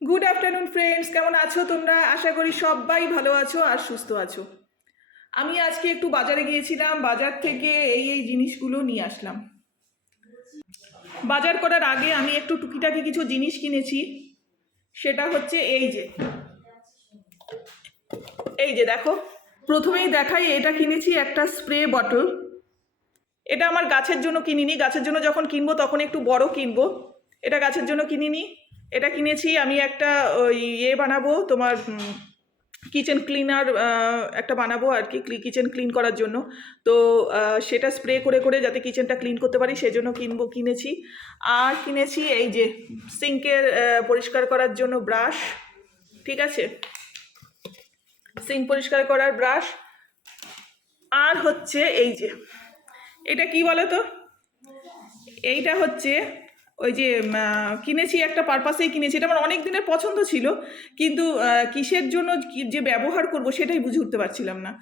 Good afternoon friends কেমন আছো তোমরা? আশা করি সবাই ভালো আছো আর সুস্থ আছো। আমি আজকে একটু বাজারে গিয়েছিলাম। বাজার থেকে এই এই জিনিসগুলো নিয়ে আসলাম। বাজার করার আগে আমি একটু টুকিটাকি কিছু জিনিস কিনেছি। সেটা হচ্ছে এই যে। এই যে দেখো, প্রথমেই দেখাই, এটা কিনেছি একটা স্প্রে বটল। এটা আমার গাছের জন্য কিনিনি। গাছের জন্য যখন কিনবো তখন একটু বড় কিনবো। এটা গাছের জন্য কিনিনি। এটা কিনেছি, আমি একটা ওই ইয়ে বানাবো, তোমার কিচেন ক্লিনার একটা বানাবো আর কি কিচেন ক্লিন করার জন্য। তো সেটা স্প্রে করে করে যাতে কিচেনটা ক্লিন করতে পারি সেই জন্য কিনবো, কিনেছি। আর কিনেছি এই যে সিঙ্কের পরিষ্কার করার জন্য ব্রাশ ঠিক আছে? সিঙ্ক পরিষ্কার করার ব্রাশ আর হচ্ছে এই যে, এটা কি বলো তো এইটা হচ্ছে ওই যে কিনেছি একটা পারপাসেই কিনেছি, এটা আমার অনেক দিনের পছন্দ ছিল, কিন্তু কিসের জন্য যে ব্যবহার করব সেটাই বুঝে উঠতে পারছিলাম না।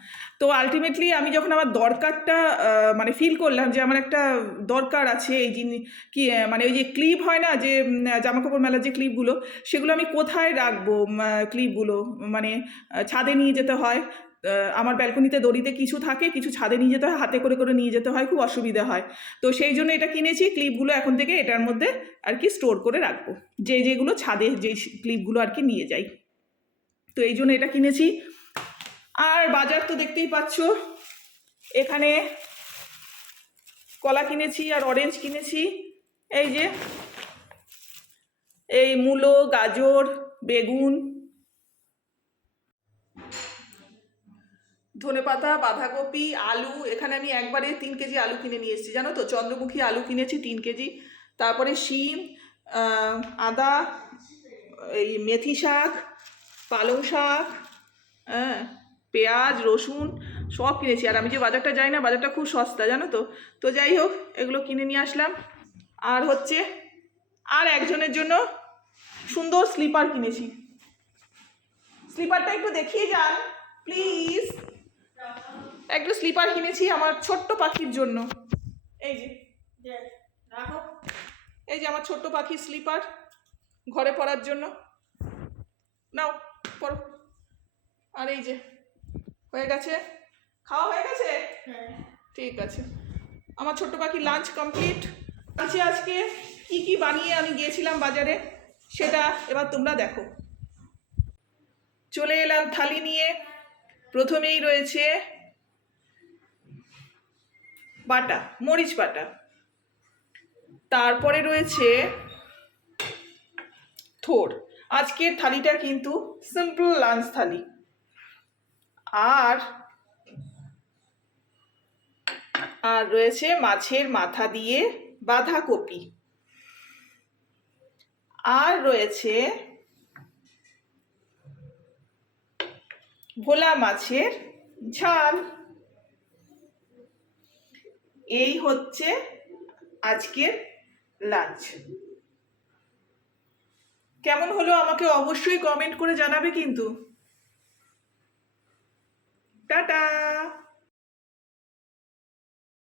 তো আলটিমেটলি আমি যখন আমার দরকারটা মানে ফিল করলাম যে আমার একটা দরকার আছে এই জিনিস কি মানে ওই যে ক্লিপ হয় না যে জামা কাপড় মেলার যে ক্লিপগুলো সেগুলো আমি কোথায় রাখব ক্লিপগুলো মানে ছাদে নিয়ে যেতে হয় আমার ব্যালকনিতে দড়িতে কিছু থাকে, কিছু ছাদে নিয়ে যেতে হয়, হাতে করে করে নিয়ে যেতে হয়, খুব অসুবিধা হয়। তো সেই জন্য এটা কিনেছি, ক্লিপগুলো এখন থেকে এটার মধ্যে আর কি স্টোর করে রাখব। যে যেগুলো ছাদে, যে ক্লিপগুলো আর কি নিয়ে যাই। তো এই জন্য এটা কিনেছি। আর বাজার তো দেখতেই পাচ্ছ, এখানে কলা কিনেছি আর অরেঞ্জ কিনেছি। এই যে, এই মূলো, গাজর, বেগুন ধনেপাতা, বাঁধাকপি, আলু, এখানে আমি একবারে তিন কেজি আলু কিনে নিয়ে এসেছি। জানো তো? চন্দ্রমুখী আলু কিনেছি তিন কেজি। তারপরে শিম আদা, এই মেথি শাক, পালং শাক হ্যাঁ পেঁয়াজ, রসুন সব কিনেছি। আর আমি যে বাজারটা যাই না, বাজারটা খুব সস্তা, জানো তো? তো যাই হোক, এগুলো কিনে নিয়ে আসলাম। আর হচ্ছে, আর একজনের জন্য সুন্দর স্লিপার কিনেছি। স্লিপারটা একটু দেখিয়ে যান, প্লিজ। একটু স্লিপার কিনেছি আমার ছোট্ট পাখির জন্য। এই যে রাখো। এই যে আমার ছোট্ট পাখির স্লিপার ঘরে পড়ার জন্য। নাও পরো। আর এই যে হয়ে গেছে? খাওয়া হয়ে গেছে? ঠিক আছে। আমার ছোট্ট পাখি লাঞ্চ কমপ্লিট আছে আজকে কি কি বানিয়ে আমি গিয়েছিলাম বাজারে সেটা এবার তোমরা দেখো। চলে এলাম থালি নিয়ে। প্রথমেই রয়েছে বাটা, মরিচ বাটা। তারপরে রয়েছে থোর। আজকের থালিটা কিন্তু সিম্পল লাঞ্চ থালি। আর আর রয়েছে মাছের মাথা দিয়ে বাঁধাকপি। আর রয়েছে ভোলা মাছের ঝাল। এই হচ্ছে আজকের লাঞ্চ কেমন হলো আমাকে অবশ্যই কমেন্ট করে জানাবে কিন্তু। টাটা!